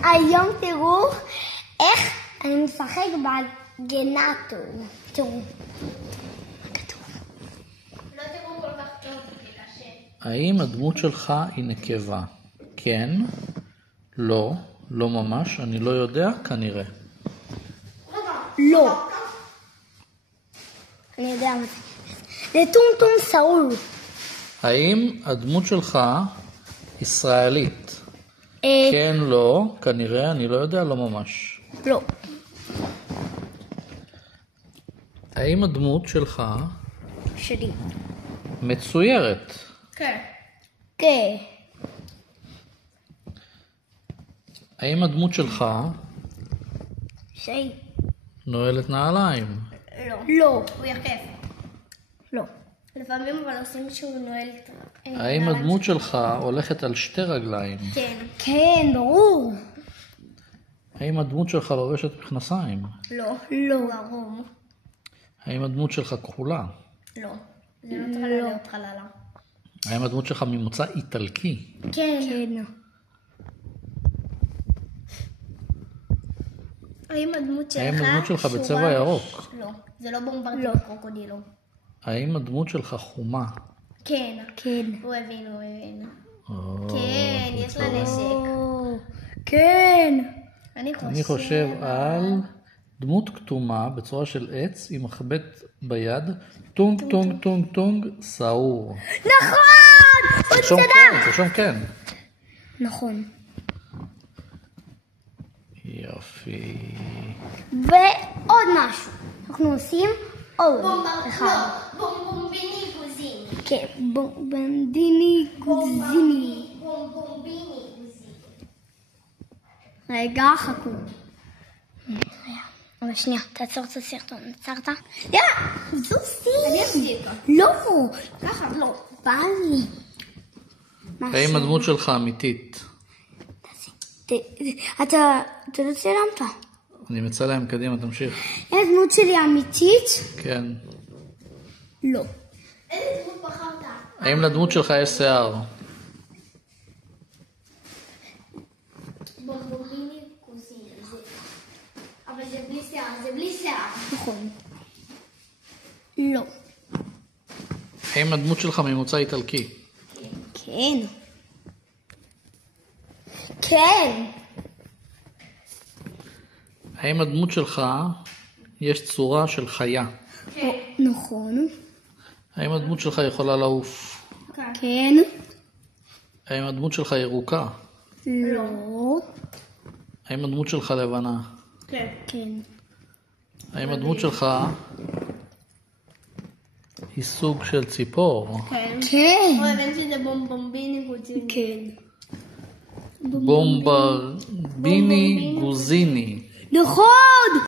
והיום תראו איך אני משחק בגנטור. תראו. מה כתוב? לא תראו כל כך טוב, זה קשה. האם הדמות שלך היא נקבה? כן, לא, לא ממש, אני לא יודע, כנראה. לא. אני יודע מה זה. זה טומטום סאול. האם הדמות שלך ישראלית? כן, לא, כנראה, אני לא יודע, לא ממש. לא. האם הדמות שלך שלי. מצוירת? כן. כן. האם הדמות שלך שלי. נועלת נעליים? לא. הוא יחף. לא. לפעמים אבל עושים שהוא נועל את האם הדמות שלך הולכת על שתי רגליים? כן. כן, ברור. האם הדמות שלך לובשת מכנסיים? לא. לא. הוא ערום. האם הדמות שלך כחולה? לא. זה לא טרללה או טרללה. האם הדמות שלך ממוצא איטלקי? כן. כן. האם הדמות שלך... האם הדמות שלך בצבע ירוק? לא. זה לא בומברדו קרוקודילו. האם הדמות שלך חומה? כן. כן. הוא הבין. או, כן, יש לה נשק. כן. אני חושב על דמות כתומה בצורה של עץ עם מחבט ביד, טונג טונג טונג טונג סעור. נכון! תרשום כן, תרשום כן. נכון. יופי. ועוד משהו. אנחנו עושים עוד אחד. בומבומביני גוזיני. כן, בומבנדיני גוזיני. בומבומביני גוזיני. רגע, חכו. אבל שנייה, תעצור את הסרטון. עצרת? יא! זוסי! אני עשיתי אותו. לא! ככה. לא, בא לי. האם הדמות שלך אמיתית? אתה לא צילמת. אני מצלם, קדימה, תמשיך. האם הדמות שלי אמיתית? כן. לא. איזה דמות בחרת? האם לדמות שלך יש שיער? בומבומביני גוזיני. אבל זה בלי שיער, זה בלי שיער. נכון. לא. האם הדמות שלך ממוצא איטלקי? כן. כן. האם הדמות שלך יש צורה של חיה? נכון. האם הדמות שלך יכולה לעוף? כן. האם הדמות שלך ירוקה? לא. האם הדמות שלך לבנה? כן. כן. האם הדמות שלך היא סוג של ציפור? כן. כן. הוא הבין שזה בומבומביני גוזיני. כן. בומברביני גוזיני. נכון!